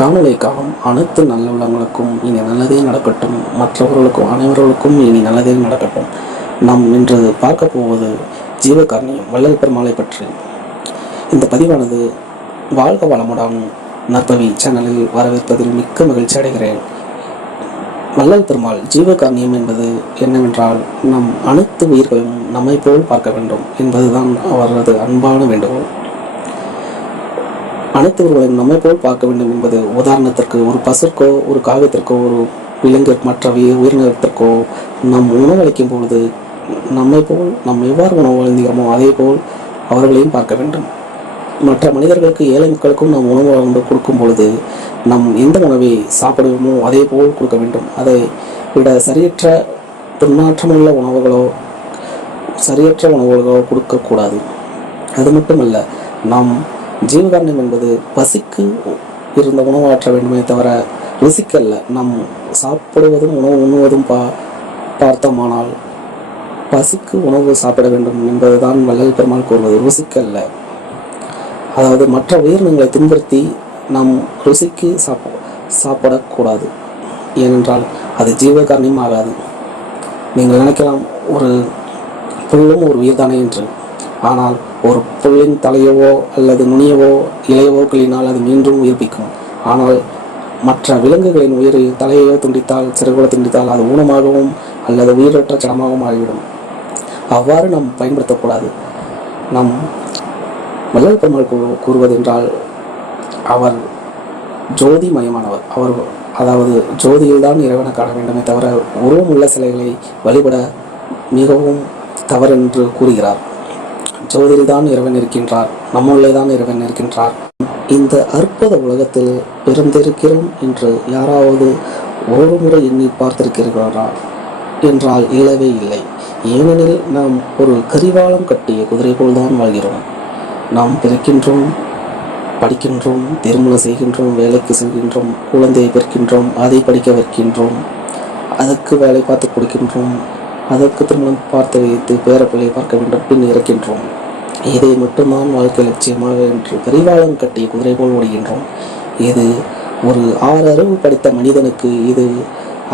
காணொளி காணும் அனைத்து நல்லுள்ளங்களுக்கும் இனி நல்லதே நடக்கட்டும். மற்றவர்களுக்கும் அனைவர்களுக்கும் இனி நல்லதே நடக்கட்டும். நாம் இன்று பார்க்க போவது ஜீவகாருண்யம் வள்ளல் பெருமாளை பற்றி. இந்த பதிவானது வாழ்க வளமுடன் நற்பவி சேனலில் வரவேற்பதில் மிக்க மகிழ்ச்சி அடைகிறேன். வள்ளல் பெருமாள் ஜீவகாருண்யம் என்பது என்னவென்றால், நம் அனைத்து உயிர்களையும் நம்மை போல் பார்க்க வேண்டும் என்பதுதான் அவரது அன்பான வேண்டுகோள். அனைத்து உயிர்களையும் நம்மை போல் பார்க்க வேண்டும் என்பது, உதாரணத்திற்கு ஒரு பசுக்கோ ஒரு காகத்திற்கோ ஒரு விலங்கு மற்ற உயிரினத்திற்கோ நம் உணவளிக்கும் பொழுது நம்மை போல் நாம் எவ்வாறு உணவு அளிக்கிறோமோ அதே போல் அவர்களையும் பார்க்க வேண்டும். மற்ற மனிதர்களுக்கு, ஏழை மக்களுக்கும் நாம் உணவு வந்து கொடுக்கும் பொழுது நம் எந்த உணவை சாப்பிடுவோமோ அதே போல் கொடுக்க வேண்டும். அதை விட துர்நாற்றமுள்ள உணவுகளோ சரியற்ற உணவுகளோ கொடுக்கக்கூடாது. அது மட்டுமல்ல, நாம் ஜீவகாருண்யம் என்பது பசிக்கு இருந்த உணவு ஆற்ற வேண்டுமே தவிர ருசிக்கல்ல. நாம் சாப்பிடுவதும் உணவு உண்ணுவதும் பார்த்தோமானால் பசிக்கு உணவு சாப்பிட வேண்டும் என்பதுதான் வள்ளல் பெருமாள் கூறுவது, ருசிக்கல்ல. அதாவது மற்ற உயிரினங்களை துன்புறுத்தி நாம் ருசிக்கு சாப்பிடக்கூடாது. ஏனென்றால் அது ஜீவகாருண்யம் ஆகாது. நீங்கள் நினைக்கலாம், ஒரு புல்லும் ஒரு உயிர்தானே என்று. ஆனால் ஒரு புல்லின் தலையவோ அல்லது நுனியவோ இலையவோ கிளினால் அது மீண்டும் உயிர்ப்பிக்கும். ஆனால் மற்ற விலங்குகளின் உயிரை தலையையோ துண்டித்தால், சிறுகுல துண்டித்தால் அது ஊனமாகவும் அல்லது உயிரற்ற சடமாகவும் ஆகிவிடும். அவ்வாறு நாம் பயன்படுத்தக்கூடாது. நம் வள்ளல் பெருமாள் கூறுவதென்றால், அவர் ஜோதிமயமானவர். அதாவது ஜோதியில்தான் இறைவனை காண வேண்டுமே தவிர உருவமுள்ள சிலைகளை வழிபட மிகவும் தவறென்று கூறுகிறார். ஜோதியில்தான் இறைவன் இருக்கின்றார், நம்முள்ளே தான் இறைவன் இருக்கின்றார். இந்த அற்புத உலகத்தில் பிறந்திருக்கிறோம் என்று யாராவது ஒரு முறை எண்ணி பார்த்திருக்கிறாரா என்றால் இல்லவே இல்லை. ஏனெனில் நாம் ஒரு கரிவாளம் கட்டிய குதிரை போல்தான் வாழ்கிறோம். நாம் பிறக்கின்றோம், படிக்கின்றோம், திருமணம் செய்கின்றோம், வேலைக்கு செல்கின்றோம், குழந்தையை பெறுகின்றோம், அதை படிக்க வைக்கின்றோம், அதற்கு வேலை பார்த்து கொடுக்கின்றோம், அதற்கு திருமணம் பார்த்து வைத்து பேரப்பிள்ளையை பார்க்க வேண்டும், பின் இறக்கின்றோம். இதை மட்டும்தான் வாழ்க்கை லட்சியமாக என்று கரிவாளம் கட்டிய குதிரை போல் ஓடுகின்றோம். இது ஒரு 6 அறிவு படித்த மனிதனுக்கு இது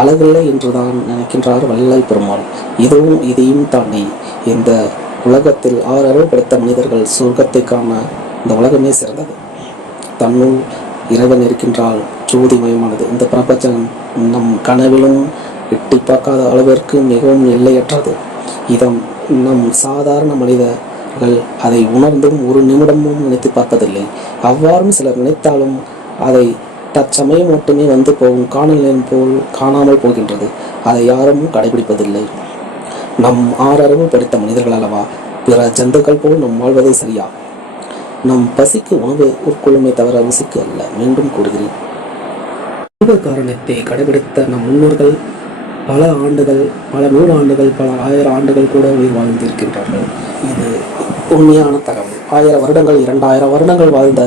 அழகில்லை என்றுதான் நினைக்கின்றார் வள்ளல் பெருமாள். இதையும் தாண்டி இந்த உலகத்தில் 6 அறிவு படித்த மனிதர்கள் சொர்க்கத்தை காண இந்த உலகமே சிறந்தது. தன்னுள் இறைவன் இருக்கின்றால் ஜோதிமயமானது. இந்த பிரபஞ்சம் நம் கனவிலும் எட்டி பார்க்காத அளவிற்கு மிகவும் எல்லையற்றது. இதம் நம் சாதாரண மனிதர்கள் அதை உணர்ந்தும் ஒரு நிமிடமும் நினைத்து பார்ப்பதில்லை. அவ்வாறும் சிலர் நினைத்தாலும் அதை தற்சமயம் மட்டுமே வந்து போகும் காணல் போல் காணாமல் போகின்றது. அதை யாரும் கடைபிடிப்பதில்லை. நம் 6 அறிவு படித்த மனிதர்கள் அல்லவா, பிற ஜந்துக்கள் போல் நம் வாழ்வது சரியா? நம் பசிக்கு உணவு உட்கொள்ளுமே தவிர ருசிக்கு அல்ல. மீண்டும் கூறுகிறேன், ஜீவகாருண்யத்தை கடைபிடித்த நம் முன்னோர்கள் பல ஆண்டுகள், பல 100 ஆண்டுகள், பல 1000 ஆண்டுகள் கூட உயிர் வாழ்ந்திருக்கின்றார்கள். இது உண்மையான தகவல். 1000 வருடங்கள், 2000 வருடங்கள் வாழ்ந்த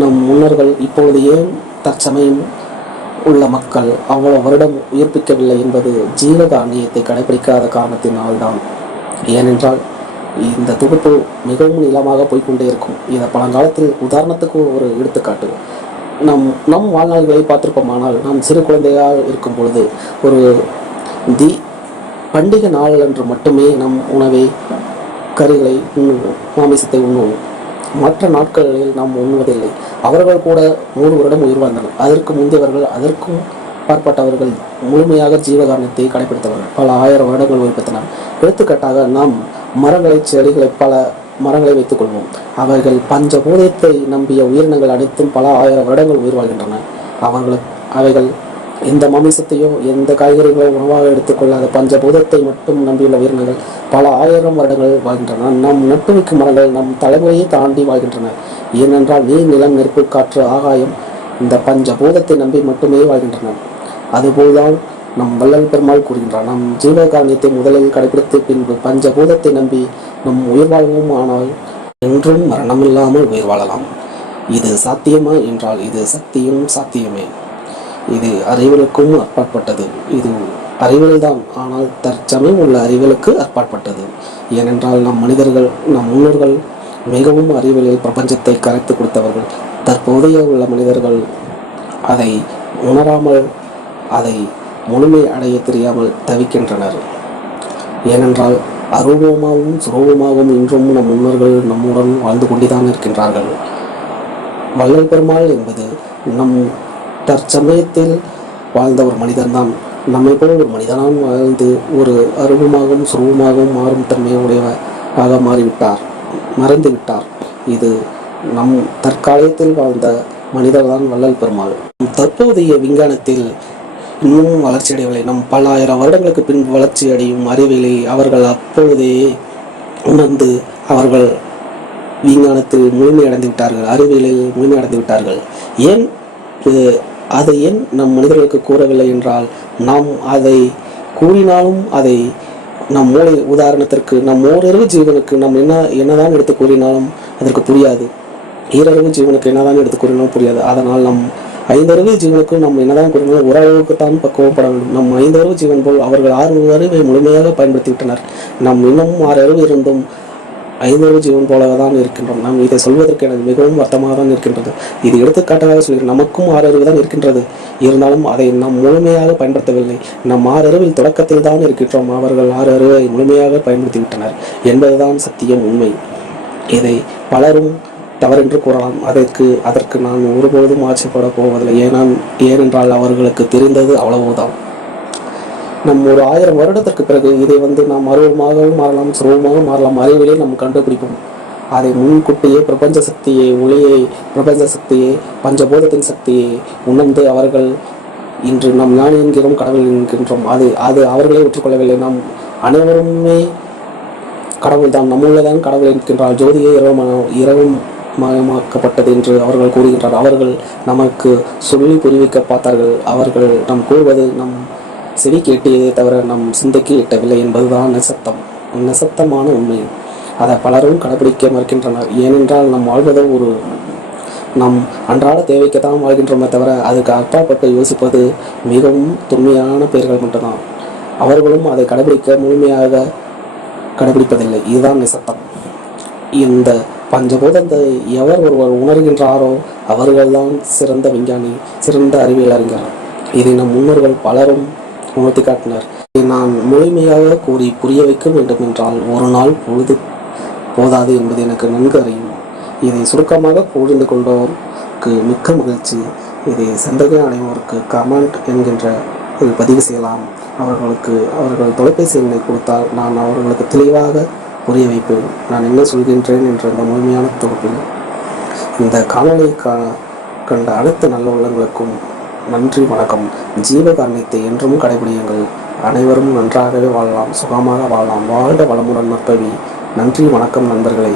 நம் முன்னோர்கள் இப்பொழுது ஏன் தற்சமயம் உள்ள மக்கள் அவ்வளவு வருடம் உயிர்ப்பிக்கவில்லை என்பது ஜீவகாருண்யத்தை கடைபிடிக்காத காரணத்தினால்தான். ஏனென்றால் இந்த தொகுப்பு மிகவும் நீளமாக போய்கொண்டே இருக்கும். இதை பழங்காலத்தில் உதாரணத்துக்கு ஒரு எடுத்துக்காட்டு, நம் வாழ்நாள்களை பார்த்திருப்போமானால், நாம் சிறு குழந்தையாக இருக்கும் பொழுது ஒரு பண்டிகை நாள் அன்று மட்டுமே நம் உணவை கறிகளை உண்ணுவோம், மாமிசத்தை உண்ணுவோம். மற்ற நாட்களில் நாம் உண்ணுவதில்லை. அவர்கள் கூட 100 வருடம் உயிர் வாழ்ந்தனர். அதற்கு முந்தையவர்கள், அதற்கும் பார்ப்பட்டவர்கள் முழுமையாக ஜீவகாருண்யத்தை கடைபிடித்தவர்கள் பல 1000 வருடங்கள் உயிர்ப்பித்தனர். எடுத்துக்காட்டாக நாம் மரங்களை, செடிகளை, பல மரங்களை வைத்துக் கொள்வோம். அவைகள் பஞ்சபூதத்தை நம்பிய உயிரினங்கள் அனைத்தும் பல 1000 வருடங்கள் உயிர் வாழ்கின்றன. அவைகள் எந்த மாமிசத்தையோ எந்த காய்கறிகளோ உணவாக எடுத்துக்கொள்ளாத பஞ்சபூதத்தை மட்டும் நம்பியுள்ள உயிரினங்கள் பல 1000 வருடங்கள் வாழ்கின்றன. நம் நட்டு வைக்கும் மரங்கள் நம் தலைமுறையை தாண்டி வாழ்கின்றன. ஏனென்றால் நீர், நிலம், நெருப்பு, காற்று, ஆகாயம் இந்த பஞ்சபூதத்தை நம்பி மட்டுமே வாழ்கின்றன. அதுபோல்தான் நம் வள்ளல் பெருமாள் கூறுகின்றார், நம் ஜீவகாருண்யத்தை முதலில் கடைபிடித்து பின்பு பஞ்சபூதத்தை நம்பி நம் உயிர் வாழ்வும் ஆனால் என்றும் மரணமில்லாமல் உயிர் வாழலாம். இது சாத்தியமா என்றால் இது சக்தியும் சாத்தியமே. இது அறிவியலுக்கும் அப்பாற்பட்டது. இது அறிவியல்தான், ஆனால் தற்சமயம் உள்ள அறிவியலுக்கு அப்பாற்பட்டது. ஏனென்றால் நம் மனிதர்கள், நம் முன்னோர்கள் மிகவும் அறிவியலில் பிரபஞ்சத்தை கரைத்து கொடுத்தவர்கள். தற்போதைய உள்ள மனிதர்கள் அதை உணராமல் அதை முழுமை அடைய தெரியாமல் தவிக்கின்றனர். ஏனென்றால் அரூபமாகவும் சுரூபமாகவும் இன்றும் நம் முன்னோர்கள் நம்முடன் வாழ்ந்து கொண்டுதான் இருக்கின்றார்கள். வள்ளல் பெருமாள் என்பது நம் தற்சமயத்தில் வாழ்ந்த ஒரு மனிதன்தான். நம்மை போல ஒரு மனிதனாக வாழ்ந்து ஒரு அரூபமாகவும் சுரூபமாகவும் மாறும் தன்மையை உடையவராக மறைந்துவிட்டார். இது நம் தற்காலத்தில் வாழ்ந்த மனிதர்தான் வள்ளல் பெருமாள். தற்போதைய விஞ்ஞானத்தில் இன்னும் வளர்ச்சி அடையவில்லை. நம் பல ஆயிரம் வருடங்களுக்கு பின் வளர்ச்சி அடையும் அறிவியலை அவர்கள் அப்பொழுதே உணர்ந்து அவர்கள் விஞ்ஞானத்தில் முழுமையடைந்து விட்டார்கள், அறிவியலில் முழுமையடைந்து விட்டார்கள். அதை ஏன் நம் மனிதர்களுக்கு கூறவில்லை என்றால், நாம் அதை கூறினாலும் அதை நம் மூளை, உதாரணத்திற்கு நம் ஓரறிவு ஜீவனுக்கு நாம் என்னதான் எடுத்து கூறினாலும் அதற்கு புரியாது. ஈரறிவு ஜீவனுக்கு என்னதான் எடுத்து கூறினாலும் புரியாது. அதனால் நம் ஐந்தறிவு ஜீவனுக்கு நம்ம என்னதான் கூறினாலும் ஓரளவுக்குத்தான் பக்குவப்பட வேண்டும். நம் ஐந்தறிவு ஜீவன் போல் அவர்கள் 6 அறிவை முழுமையாக பயன்படுத்தி விட்டனர். நம் இன்னமும் 6 அறிவு இருந்தும் 5 அறிவு ஜீவன் போலதான் இருக்கின்றோம். நாம் இதை சொல்வதற்கு எனக்கு மிகவும் வருத்தமாக தான் இருக்கின்றது. இது எடுத்துக்காட்டாக சொல்கிறேன். நமக்கும் 6 அறிவு தான் இருக்கின்றது. இருந்தாலும் அதை நாம் முழுமையாக பயன்படுத்தவில்லை. நம் 6 அறிவில் தொடக்கத்தில் தான் இருக்கின்றோம். அவர்கள் 6 அறிவை முழுமையாக பயன்படுத்தி விட்டனர் என்பதுதான் சத்தியம், உண்மை. இதை பலரும் தவறென்று கூறலாம். அதற்கு நான் ஒருபொழுதும் ஆட்சிப்பட போவதில்லை. ஏனென்றால் அவர்களுக்கு தெரிந்தது அவ்வளவுதான். நம் ஒரு 1000 வருடத்திற்கு பிறகு இதை நாம் அருவமாகவும் மாறலாம், சுரூபமாகவும் மாறலாம். அறிவிலே நாம் கண்டுபிடிப்போம். அதை முன்கூட்டியே பிரபஞ்ச சக்தியை, ஒளியை, பிரபஞ்ச சக்தியை, பஞ்சபூதத்தின் சக்தியை உணர்ந்து அவர்கள் இன்று நாம் ஞானி என்கிறோம், கடவுள் என்கின்றோம். அது அவர்களே ஒற்றுக்கொள்ளவில்லை. நாம் அனைவருமே கடவுள் தான், நம்முள்ளதான் கடவுள் என்கின்றார். ஜோதியை மயமாக்கப்பட்டது என்று அவர்கள் கூறுகின்றார். அவர்கள் நமக்கு சொல்லி புரிவிக்க பார்த்தார்கள். அவர்கள் நாம் கூறுவது நம் செவிக்கு எட்டியதை தவிர நம் சிந்தைக்கு எட்டவில்லை என்பதுதான் நிசப்தமான உண்மை. அதை பலரும் கடைபிடிக்க மறுக்கின்றனர். ஏனென்றால் நாம் வாழ்வதோ நம் அன்றாட தேவைக்குத்தான் வாழ்கின்றோமே தவிர அதுக்கு அப்பாற்பட்டு யோசிப்பது மிகவும் தொன்மையான பெயர்கள் மட்டும்தான். அவர்களும் அதை முழுமையாக கடைபிடிப்பதில்லை. இதுதான் நிசப்தம். இந்த பஞ்சபூதத்தை ஒருவர் உணர்கின்றாரோ அவர்கள்தான் சிறந்த விஞ்ஞானி, சிறந்த அறிவியல் அறிஞர். இதை நம் முன்னோர்கள் பலரும் உணர்த்தி காட்டினர். இதை நான் முழுமையாக கூறி புரிய வைக்க வேண்டும் என்றால் ஒரு நாள் பொழுது போதாது என்பது எனக்கு நன்கு அறியும். இதை சுருக்கமாக புரிந்து கொண்டோருக்கு மிக்க மகிழ்ச்சி. இதை சந்தேகம் அடைவோருக்கு கமெண்ட் என்கின்ற பதிவு செய்யலாம். அவர்கள் தொலைபேசி எண்ணை கொடுத்தால் நான் அவர்களுக்கு தெளிவாக புரிய வைப்பேன். நான் என்ன சொல்கின்றேன் என்ற இந்த முழுமையான தொகுப்பில் இந்த காணொலியை கண்ட அனைத்து நல்ல உள்ளங்களுக்கும் நன்றி, வணக்கம். ஜீவகாரணத்தை என்றும் கடைபிடியுங்கள். அனைவரும் நன்றாகவே வாழலாம், சுகமாக வாழலாம். வாழ்க வளமுடன் நற்பவி. நன்றி, வணக்கம் நண்பர்களே.